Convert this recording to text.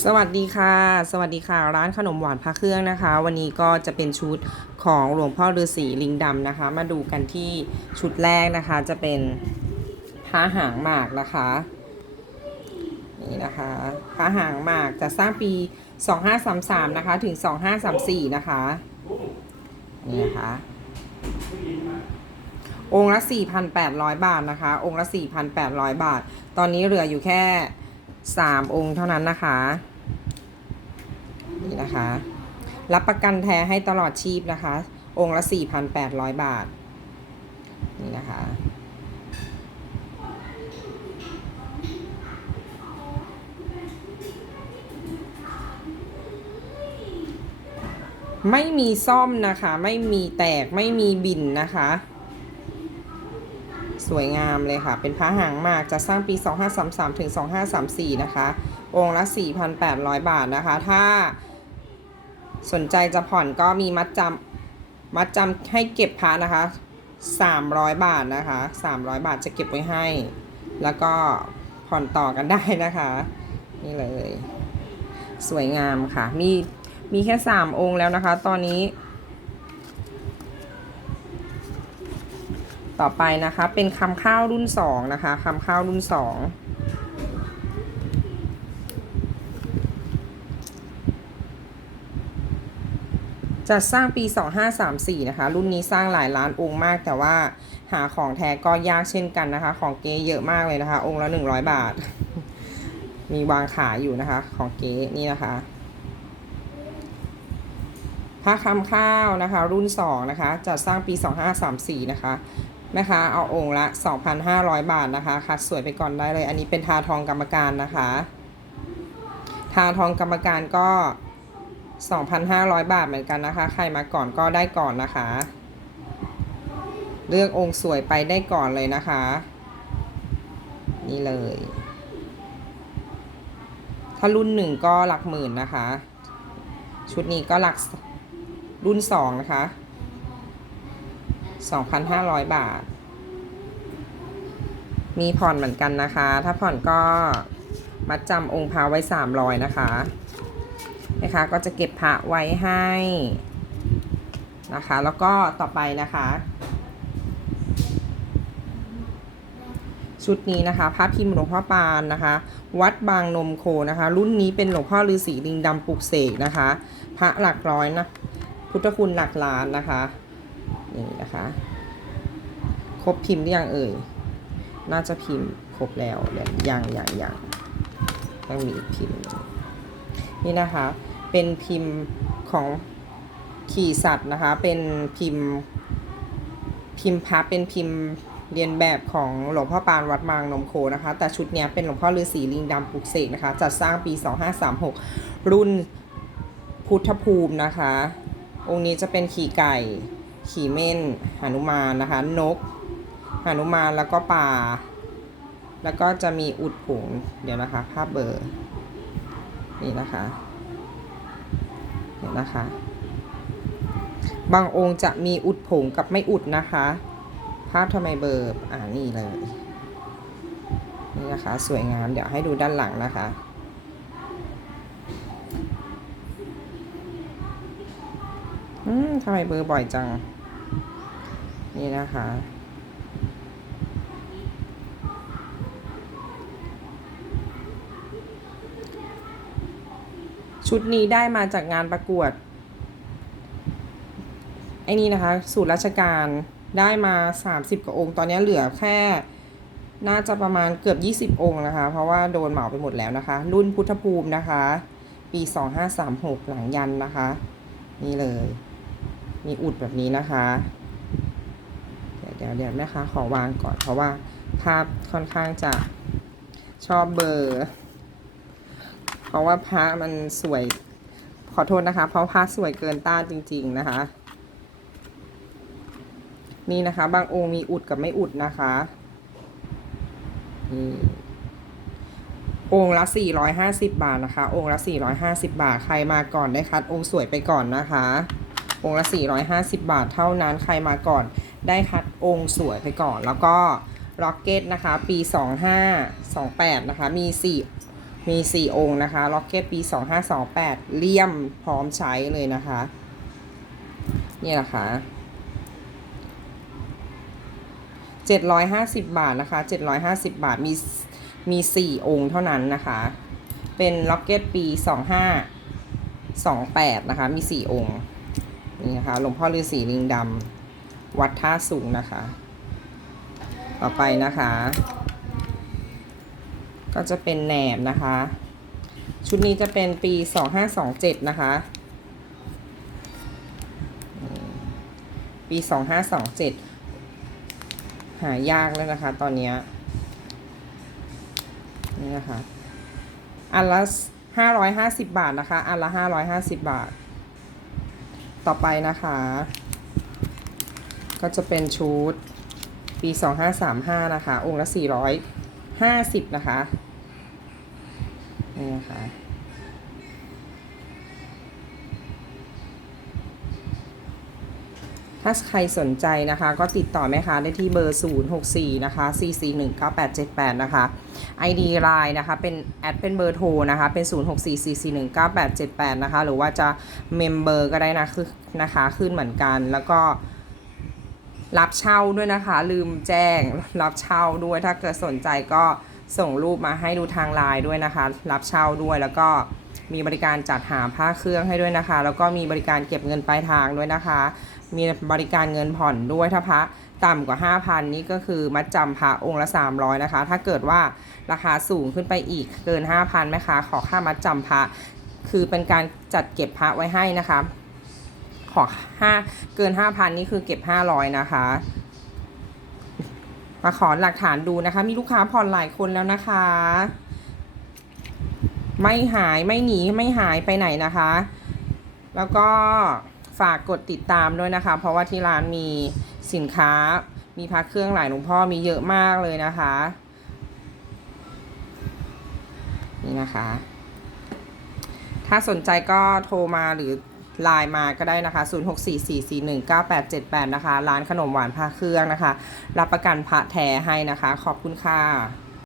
สวัสดีค่ะ สวัสดีค่ะ ร้านขนมหวานพระเครื่องนะคะ วันนี้ก็จะเป็นชุดของหลวงพ่อฤาษีลิงดำนะคะ มาดูกันที่ชุดแรกนะคะ จะเป็นพระหางหมากนะคะนี่นะคะพระหางหมากจะสร้างปี 2533 นะคะ ถึง 2534 นะคะ นี่นะคะองค์ละ 4,800 บาทนะคะ องค์ละ 4,800 บาท ตอนนี้เหลืออยู่แค่ 3องค์เท่านั้นนะคะ นี่นะคะ รับประกันแท้ให้ตลอดชีพนะคะ องค์ละ4,800บาท นี่นะคะ ไม่มีซ่อมนะคะ ไม่มีแตกไม่มีบินนะคะ วยงามเลยค่ะ เป็นพระหางมากจะสร้างปี 2533 ถึง 2534 นะคะ องค์ละ 4,800 บาทนะคะ ถ้าสนใจจะผ่อนก็มีมัดจำมัดจำให้เก็บพระนะคะ 300 บาทนะคะ 300 บาทจะเก็บไว้ให้ แล้วก็ผ่อนต่อกันได้นะคะ นี่เลย สวยงามค่ะ มีมีแค่ 3 องค์แล้วนะคะ ตอนนี้ ต่อไปนะคะ เป็นคำข้าวรุ่น2นะคะคำข้าวรุ่น2จัดสร้างปี 2534 นะคะ รุ่นนี้สร้างหลายล้านองค์มาก แต่ว่าหาของแท้ก็ยากเช่นกันนะคะ ของเก๊เยอะมากเลยนะคะ องค์ละ 100 บาท มีวางขายอยู่นะคะ ของเก๊นี่นะคะพระคำข้าวนะคะ รุ่น 2 นะคะ จัดสร้างปี 2534 นะคะ แม่ค้าเอาองค์ละ 2,500 บาทนะคะคัดสวยไปก่อนได้เลย อันนี้เป็นทาทองกรรมการนะคะ ทาทองกรรมการก็ 2,500 บาทเหมือนกันนะคะ ใครมาก่อนก็ได้ก่อนนะคะ เลือกองค์สวยไปได้ก่อนเลยนะคะ นี่เลย ถ้ารุ่นหนึ่งก็หลักหมื่นนะคะ ชุดนี้ก็หลักรุ่นสองนะคะ 2,500 บาท มีผ่อนเหมือนกันนะคะ ถ้าผ่อนก็มัดจำองค์พระไว้ 300 นะคะนะคะก็จะเก็บพระไว้ให้นะคะ แล้วก็ต่อไปนะคะ ชุดนี้นะคะพระพิมพ์หลวงพ่อปานนะคะ วัดบางนมโคนะคะ รุ่นนี้เป็นหลวงพ่อฤาษีลิงดำปลุกเสกนะคะ พระหลักร้อยนะ พุทธคุณหลักล้านนะคะ นี่นะคะ ครบพิมพ์หรือยังเอ่ย น่าจะพิมพ์ครบแล้วเดี๋ยวยังยังยังต้องมีอีกพิมพ์น,นี่นะคะ เป็นพิมพ์ของขี่สัตว์นะคะ เป็นพิมพ์ พิมพ์พับเป็นพิมพ์เรียนแบบของหลวงพ่อปานวัดบางนมโคนะคะ แต่ชุดเนี้ยเป็นหลวงพ่อฤาษีลิงดำปลุกเสกนะคะ จัดสร้างปี 2536 รุ่นพุทธภูมินะคะ องค์นี้จะเป็นขี่ไก่ ขี่เม่นหนุมานนะคะ นกหนุมานแล้วก็ป่า แล้วก็จะมีอุดผงเดี๋ยวนะคะ ภาพเบอร์ นี่นะคะเห็นนะคะ บางองค์จะมีอุดผงกับไม่อุดนะคะ ภาพทำไมเบอร์อ่านี่เลย นี่นะคะ สวยงาม เดี๋ยวให้ดูด้านหลังนะคะอืมทำไมเบอร์บ่อยจัง นี่นะคะ ชุดนี้ได้มาจากงานประกวด ไอ้นี่นะคะ สูตรราชการได้มา 30 กว่าองค์ ตอนนี้เหลือแค่น่าจะประมาณเกือบ 20 องค์นะคะ เพราะว่าโดนเหมาไปหมดแล้วนะคะ รุ่นพุทธภูมินะคะ ปี 2536 หลังยันนะคะ นี่เลย มีอุดแบบนี้นะคะ ดี๋ยวเดี๋ยวเดี๋ยวแม่ค้าขอวางก่อนเพราะว่าภาพค่อนข้างจะชอบเบอร์ เพราะว่าพระมันสวย ขอโทษนะคะ เพราะพระสวยเกินต้านจริง ๆนะคะ นี่นะคะ บางองค์มีอุดกับไม่อุดนะคะนี่องค์ละ 450 บาทนะคะ องค์ละ 450 บาท ใครมาก่อนได้คัดองค์สวยไปก่อนนะคะ องค์ละ 450 บาทเท่านั้นใครมาก่อนได้คัดองค์สวยไปก่อน แล้วก็ร็อกเก็ตนะคะ ปี 2528 นะคะ มี 4 มี 4 องค์นะคะล็อกเก็ตปี 2528 เลี่ยมพร้อมใช้เลยนะคะ นี่นะคะ750 บาทนะคะ 750 บาท มี มี 4 องค์เท่านั้นนะคะ เป็นล็อกเก็ตปี 2528 นะคะ มี 4 องค์ นี่นะคะหลวงพ่อฤาษีลิงดำวัดท่าสูงนะคะ ต่อไปนะคะ ก็จะเป็นแหนบนะคะ ชุดนี้จะเป็นปี 2527 นะคะอืมปี 2527 หายากแล้วนะคะตอนนี้นี่นะคะอันละ550บาทนะคะ อันละ550บาท ต่อไปนะคะ ก็จะเป็นชุดปี 2535 นะคะ องค์ละ 450 นะคะ นี่นะคะ ถ้าใครสนใจนะคะ ก็ติดต่อแม่ค้าได้ที่เบอร์ 064 นะคะ 4419878 นะคะ ID Line นะคะ เป็นแอดเป็นเบอร์โทรนะคะ เป็น 064 4419878 นะคะ หรือว่าจะเมมเบอร์ก็ได้นะคือนะคะ ขึ้นเหมือนกัน แล้วก็รับเช่าด้วยนะคะ ลืมแจ้งรับเช่าด้วย ถ้าเกิดสนใจก็ส่งรูปมาให้ดูทางไลน์ด้วยนะคะ รับเช่าด้วยแล้วก็ มีบริการจัดหาผ้าเครื่องให้ด้วยนะคะ แล้วก็มีบริการเก็บเงินปลายทางด้วยนะคะ มีบริการเงินผ่อนด้วยถ้าพระต่ำกว่า 5,000 นี่ก็คือมัดจำพระองค์ละ 300 นะคะ ถ้าเกิดว่าราคาสูงขึ้นไปอีกเกิน 5,000แม่ค้าขอค่ามัดจำพระคือเป็นการจัดเก็บพระไว้ให้นะคะ ขอห้าเกิน 5,000 นี่คือเก็บ 500 นะคะมาขอหลักฐานดูนะคะ มีลูกค้าผ่อนหลายคนแล้วนะคะ ไม่หายไม่หนีไม่หายไปไหนนะคะ แล้วก็ฝากกดติดตามด้วยนะคะ เพราะว่าที่ร้านมีสินค้ามีพักเครื่องหลายหลวงพ่อมีเยอะมากเลยนะคะ นี่นะคะ ถ้าสนใจก็โทรมาหรือไลน์มาก็ได้นะคะ 0644419878 นะคะ ร้านขนมหวานพาเครื่องนะคะ รับประกันพระแท้ให้นะคะ ขอบคุณค่ะ